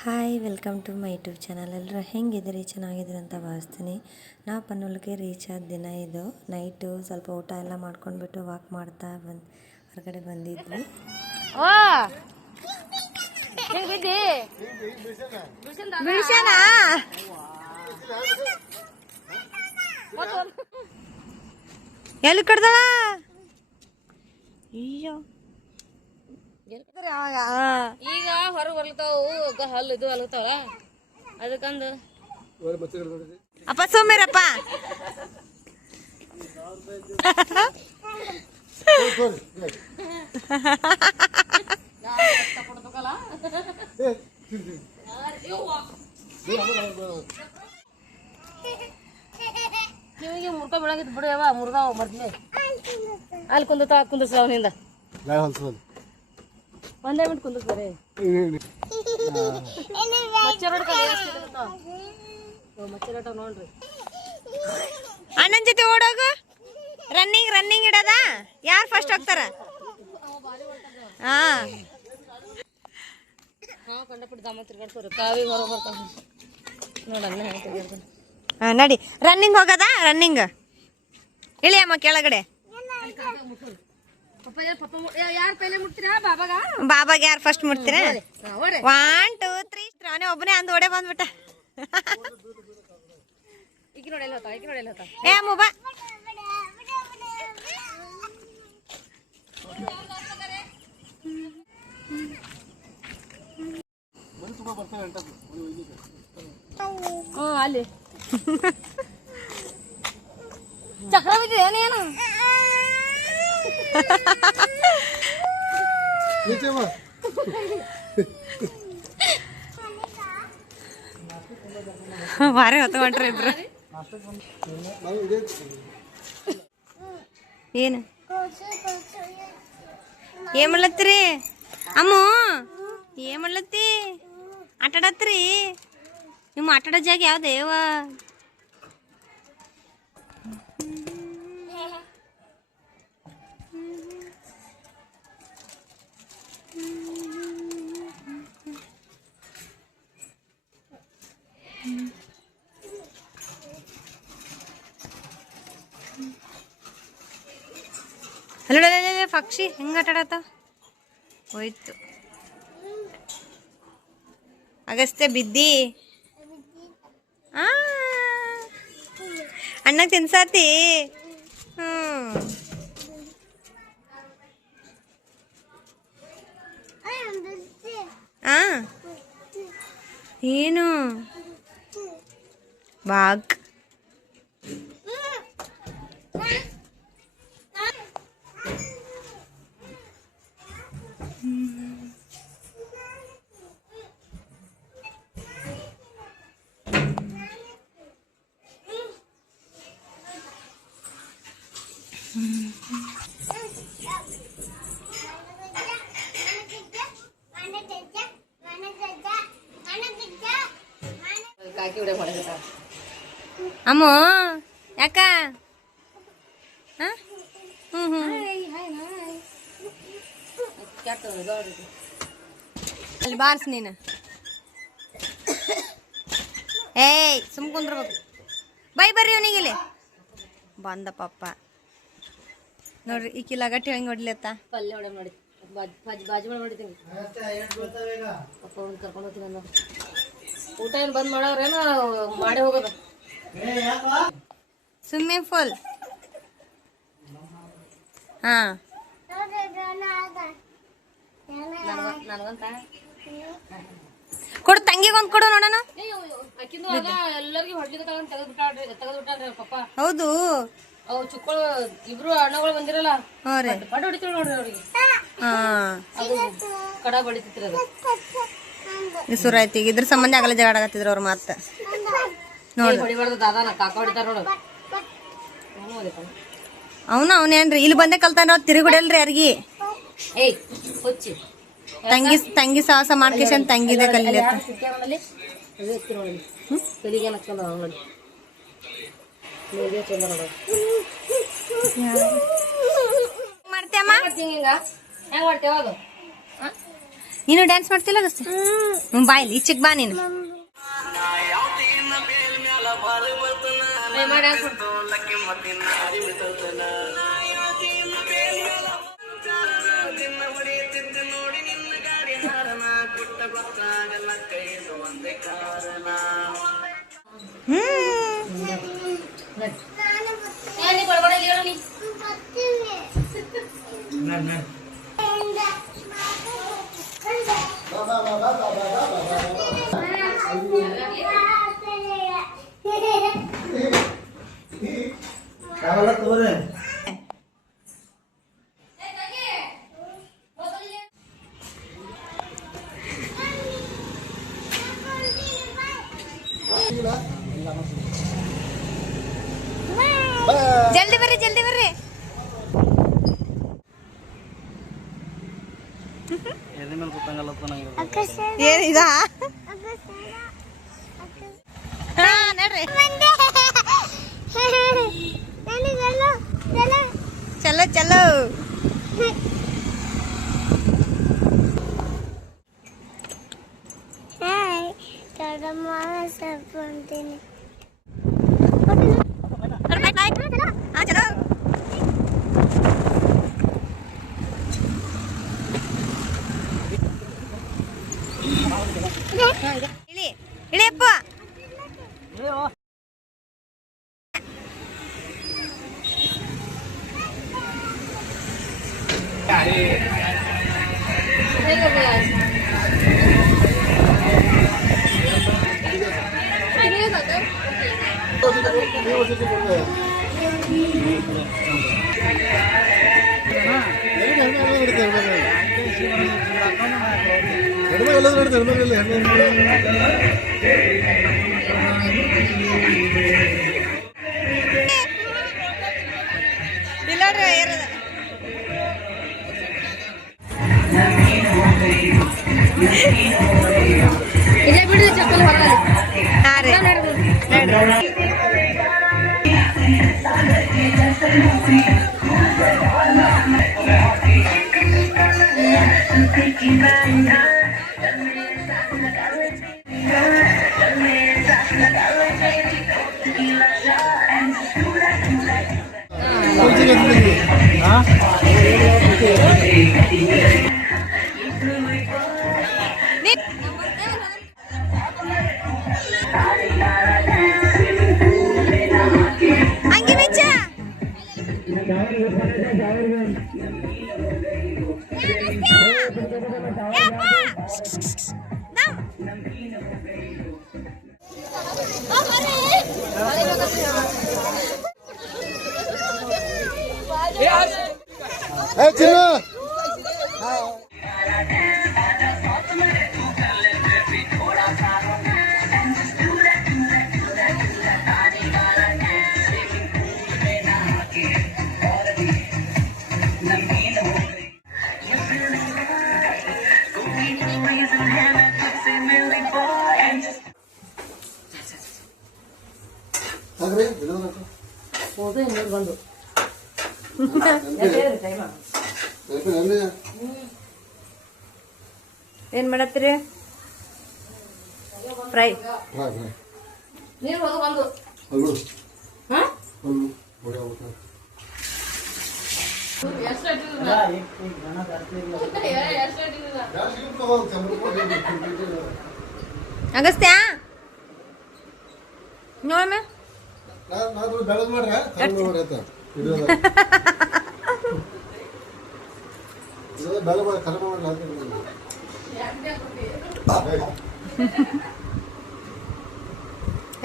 Hi welcome to my YouTube channel. ಎಲ್ಲರೂ ಹೆಂಗಿದ್ದೀರಿ? ಚೆನ್ನಾಗಿದ್ದೀರಿ ಅಂತ ಭಾವಿಸ್ತೀನಿ. ನಾವು ಪನ್ನೋಲ್ಗೆ ರೀಚ್ ಆದ ದಿನ ಇದು. ನೈಟು ಸ್ವಲ್ಪ ಊಟ ಎಲ್ಲ ಮಾಡ್ಕೊಂಡ್ಬಿಟ್ಟು ವಾಕ್ ಮಾಡ್ತಾ ಹೊರಗಡೆ ಬಂದಿದ್ವಿ. ಎಲ್ಲಿ ಕಡ್ದಳ? ಅಯ್ಯೋ ಈಗ ಹೊರಗೆ ಬರ್ಲತಾವು ಹಲ್ಲು ಇದು ಅಲ್ತಾವಲ್ಲ ಅದಕ್ಕಂದು ಅಪ್ಪ ಸೋಮೇರಪ್ಪ ಕಿವಿಗೆ ಮುರ್ಕೊ ಬಿಡಂಗಿದ್ ಬಿಡು ಯಾವ ಮುರ್ಗಾವ್ ಮರ್ದ್ಲೆ ಅಲ್ಲಿ ಕುಂದಿರ್ತಾವ ಅವನಿಂದ ಒಂದೇ ಮಿನಿಟ್ ಕುಂದಿರ್ತಾರೆ ಮಚ್ಚರಾಟ ನೋಡ್ರಿ. ಅಣ್ಣನ ಜೊತೆ ಓಡೋಗು. ರನ್ನಿಂಗ್ ಇಡದ ಯಾರು ಫಸ್ಟ್ ಹೋಗ್ತಾರ? ನಾವು ಕಂಡಪಟ್ಟು ದಮ್ಮ ತಿರ್ಗಾಡ್ಸೋರು ಕಾವಿ ಹೊರ ಬರ್ತಾವ ನೋಡಣ್ಣ ತಿರ್ಗಾಡ್ತಾನೆ. ನಡಿ ರನ್ನಿಂಗ್ ಹೋಗದ. ರನ್ನಿಂಗ್ ಇಳಿಯಮ್ಮ ಕೆಳಗಡೆ. ಬಾಬಾಗ ಯಾರು ಫಸ್ಟ್ ಮುಟ್ತೀರ? 1 2 3 ಅವನೇ ಒಬ್ಬನೇ ಅಂದ್ ಓಡೇ ಬಂದ್ಬಿಟ್ಟ. ಏ ಅಮ್ಮ ಬಾ. ಅಲ್ಲಿ ಚಕ್ರ ಬಿದ್ದಿದೆ ಏನೇನು ಬಾರಿ ಹೊತ್ಕೊಂಡ್ರಿ ಇಬ್ರು. ಏನು ಏನ್ ಮಾಡ್ಲತ್ತೀರಿ? ಅಮ್ಮ ಏನ್ ಮಾಡ್ಲತ್ತಿ? ಆಟಾಡತ್ರಿ? ನಿಮ್ಮ ಆಟಾಡೋ ಜಾಗ ಯಾವ್ದೇವ? ಅಲ್ಲ ಪಕ್ಷಿ ಹೆಂಗ ಆಟಾಡತ್ತ ಹೋಯ್ತು. ಅಗಸ್ತ್ಯ ಬಿದ್ದಿ ಅಣ್ಣ ತಿನ್ಸಾತಿ. ಏನು ಬಾಗ್ ಅಮ್ಮ ಯಾಕ? ಅಲ್ಲಿ ಬಾರ್ಸ್ ನೀನು. ಏಯ್ ಸುಮ್ ಕುಂದ್ರಬೇಕು. ಬೈ ಬರ್ರಿ ಅವನಿಗಿಲ್ಲಿ ಬಂದ ಪಪ್ಪ ನೋಡ್ರಿ. ಈ ಕಿಲಗಟ್ಟಿ ಹೆಂಗ್ ಹೊಡ್ಲತ್ತ. ಪಲ್ಯ ಹೊಡೆ ನೋಡಿ ಬಾಜಿ ಮಾಡಿದ್ದೀನಿ ಪಪ್ಪ ಒಂದು ಕರ್ಕೊಂಡು ಹೋಗ್ತೀನಿ ನಾನು. ಊಟ ಏನು ಬಂದ್ ಮಾಡೋರೇನ ಮಾಡಿ ಹೋಗೋದು? Swimming pool. ಹಾ ನನಗಂತ ಕೊಡು, ತಂಗಿಗೊಂದು ಕೊಡು ನೋಡೋಣ. ಅಕ್ಕಿಂದು ಆಗ ಎಲ್ಲರಿಗೂ ಹೊಡ್ಲಿದ ತೆಗೆದ್ಬಿಟ್ಟಾಡ್ರಿ ಪಪ್ಪ. ಹೌದು ಅವು ಚುಕ್ಕಳು ಇಬ್ರು ಅಣ್ಣಗಳು ಬಂದಿರಲ್ಲ ಕಡ ಹೊಡಿತೀವಿ ನೋಡ್ರಿ ಅವ್ರಿಗೆ. ಅದು ಕಡ ಬಡಿತಿತ್ರಿ ಅದು ಸುರ ಆಯ್ತು. ಈಗ ಇದ್ರ ಸಂಬಂಧ ಆಗಲ್ಲ ಜಗಳ ಆಗತ್ತಿದ್ರು ಅವ್ರ ಮಾತ ನೋಡಿ. ಹೊಡಿಬಾರ್ದು ದಾದಾನ ಕಾಕ ಹೊಡಿತಾರ ನೋಡು. ಅವನೇನ್ರಿ ಇಲ್ಲಿ ಬಂದೇ ಕಲ್ತಾನ ತಿರುಗುಡಲ್ರಿ ಯಾರಿಗಿ. ಏಯ್ ಹುಚ್ಚಿ ತಂಗಿ ಸಾಹಸ ಮಾಡ್ಕೇಶನ್ ತಂಗಿದೆ ಕಲ್ಲಿ ಮಾಡ್ತೇಮ್ಮ. ನೀನು ಡ್ಯಾನ್ಸ್ ಮಾಡ್ತಿಲ್ಲ ಅಗಸ್ತ್ಯ? ಬಾಯ್ಲಿ ಈಚೆಗೆ ಬಾ ನೀನು. ಜಲ್ದಿ ಬರ್ರಿ ಜಲ್ದಿ ಬರ್ರಿ. ಏನಿದ ನೋಡ್ರಿ. ಚಲೋ ಚಲೋ. ಇಳಿ ಇಳಿಯಪ್ಪ. ಇಲ್ಲೇ ಬಿಡ್ರಿ ಚಪ್ಪಲ್ ಹೊರಗಡೆ. ಹಂಗೆ ಬೆಚ್ಚ ಹೋದು ಇನ್ನೂರು ಬಂದು ಏನ್ ಮಾಡತ್ತೀರಿ? ಫ್ರೈ ನೀರು ಹೋದು ಬಂದು ಅಗಸ್ತ್ಯ ನೋಡಮ್ಮ. ಬೆಳಗ್ ಮಾಡ್ರ ಬೆಳಗ್ ಮಾಡ ಕರ್ಮ ಮಾಡ್ಲ.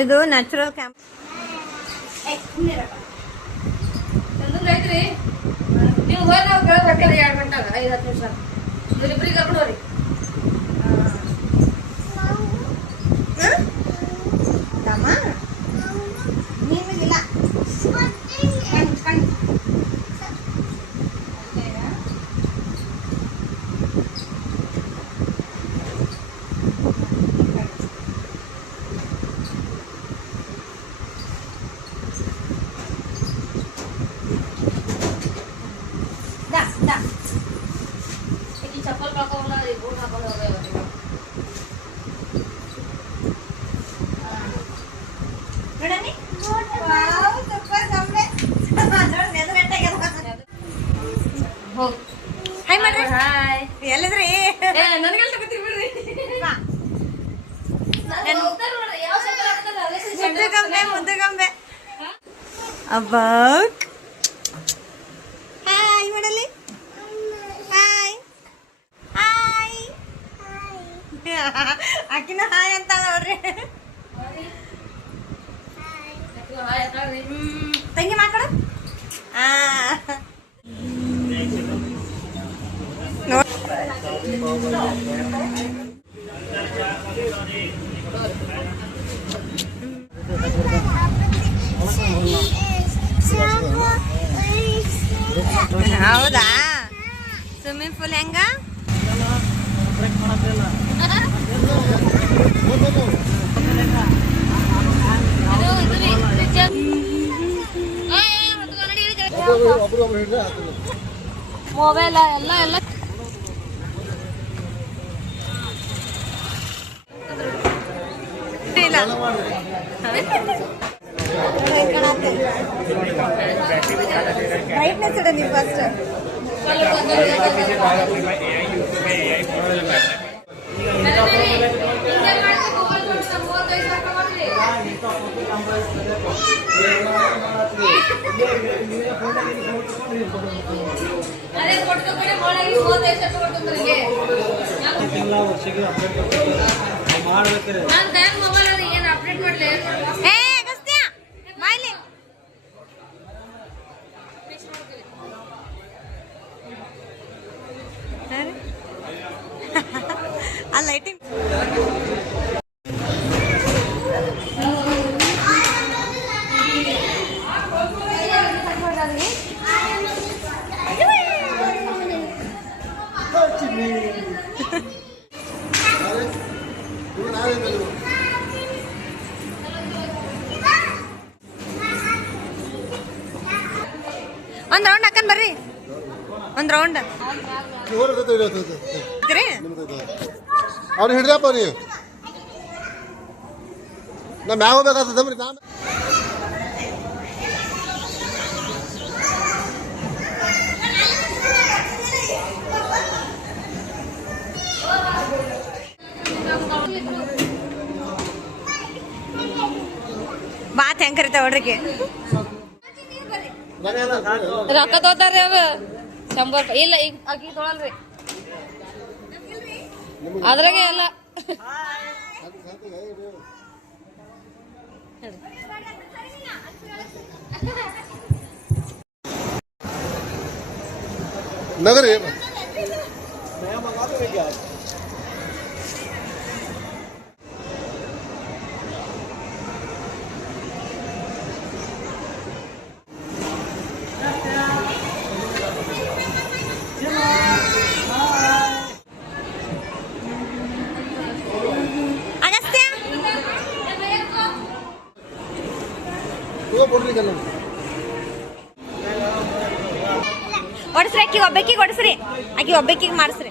ಇದು ನ್ಯಾಚುರಲ್ ಕ್ಯಾಂಪ್. ಐತ್ರಿ ನೀವು ಹೋಗಿ ನಾವು ಕೇಳಬೇಕಲ್ಲ 2 ಗಂಟಾಗ 5-10 ನಿಮಿಷ ಇಬ್ಬರಿಗೆ ಕರ್ಕೊಂಡೋರಿ. ಚಪ್ಪಲ್ ಕಳ್ಕೊಂಡ ಮುದ್ದುಗೊಂಬೆ ಅಬ್ಬಾಕ್ ಹಾಯ್ ಮಾಡಲಿ ಹಾಯ್ ಹಾಯ್ ಆಕಿನ ಹಾಯ್ ಅಂತ ನೋಡ್ರಿ ತಂಗಿ ಮಾತಾಡ ಹೌದಾ ಸ್ವಿಮ್ಮಿಂಗ್ ಪೂಲ್ ಹೆಂಗ ಮೊಬೈಲ್ ಎಲ್ಲ ಎಲ್ಲ ಬ್ರೈಟ್ನೆಸ್ ಇಡ ನೀವು ಫಸ್ಟ್ ಅದೇ ಕೊಡ್ತಾರೆ ಒಳಗೆ 35 ಸಾವಿರ ಕೊಡ್ತಾರೆ ಮಾಡ್ಬೇಕು ನಾನು ಬ್ಯಾಂಕ್ ಮೊಬೈಲ್ ಅದು ಏನು ಅಪ್ಡೇಟ್ ಮಾಡಲಿ ಏ ಅಗಸ್ತ್ಯ ಬಾಯ್ಲಿ ಆ ಲೈಟಿಂಗ್ ಒಂದ್ ರೌಂಡ್ ಹಾಕನ್ ಬರ್ರಿ ಒಂದ್ ರೌಂಡ್ ಅವ್ರು ಹಿಡ್ದಪ್ಪ ನೀವು ನಾ ಮ್ಯಾಗ ಹೋಗ್ಬೇಕಾಗ್ತದಮ್ರಿ ನಾನು ಬಾತ್ ಹೆಂಗ್ ಕರಿತಾವ ಹುಡ್ರಿಗೆ ರೊಕ್ಕ ತೋತಾರ್ರಿ ಅವ 100 ರೂಪಾಯಿ ಇಲ್ಲ ಈಗ ಆಕಿ ತೊಳಲ್ರಿ ಅದ್ರಾಗೆ ಎಲ್ಲ ನಗರಿ ಹೊಡ್ಸ್ರಿ ಅಕ್ಕಿ ಒಬ್ಬಕ್ಕಿಗೆ ಹೊಡ್ಸ್ರಿ ಅಕ್ಕಿ ಒಬ್ಬಕ್ಕಿಗೆ ಮಾಡಿಸ್ರಿ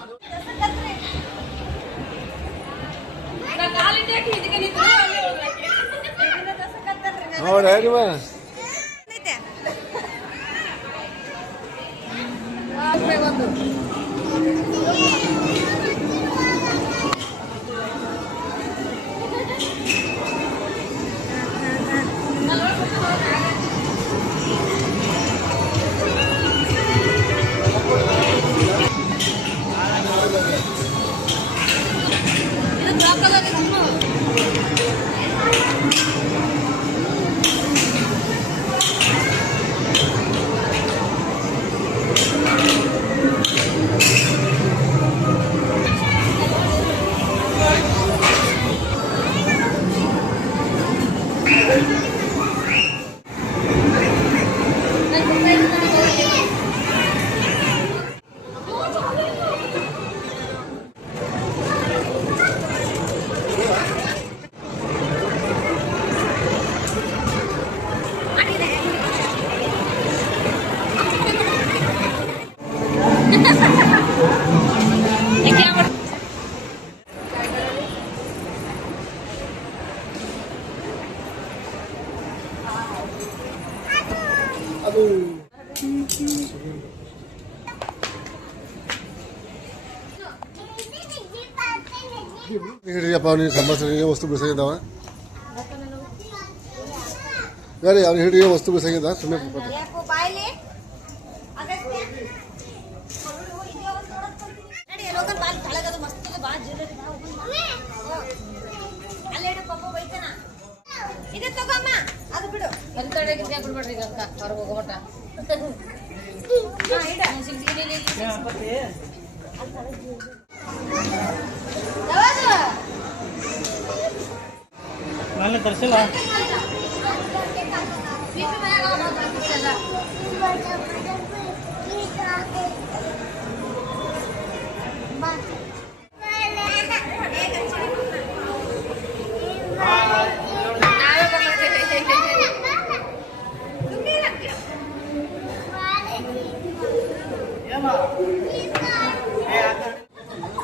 ಅದು ಹಿಡಿಯಪ್ಪ ನೀವು ಸಂಬಂಧಿಸಿದ ವಸ್ತು ಬಿಡಿಸಿದ್ದಾವ ಬೇರೆ ಅವ್ರು ಹಿಡಿಯೋ ವಸ್ತು ಬಿಸಾಗಿದ್ದ ಸುಮ್ಮನೆ ಯಾಕೋ ಬಾಯ್ಲಿ ಅದು ಬಿಡು ಅಲ್ಲಿ ಕಡೆಗೆ ಬಿಡ್ಬೇಡ್ರಿ ಈಗ ಅಂತ ಹೊರಗೆ ಹೋಗೋ ಮಟ ನಾನು ತರಿಸಿಲ್ಲ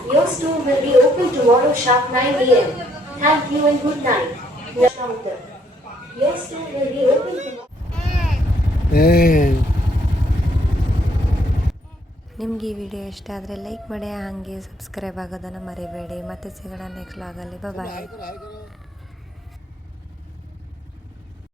Your store will be open tomorrow sharp 9 a.m. Thank you and good night. Counter. Your store will be open tomorrow. ನಿಮಗೆ ಈ ವಿಡಿಯೋ ಇಷ್ಟ ಆದರೆ ಲೈಕ್ ಮಾಡಿ ಹಾಗೆ ಸಬ್ಸ್ಕ್ರೈಬ್ ಆಗೋದನ್ನು ಮರಿಬೇಡಿ. ಮತ್ತೆ ಸಿಗೋಣ ನೆಕ್ಸ್ಟ್ ಲಾಗಲ್ಲಿ. ಬಾಯ್.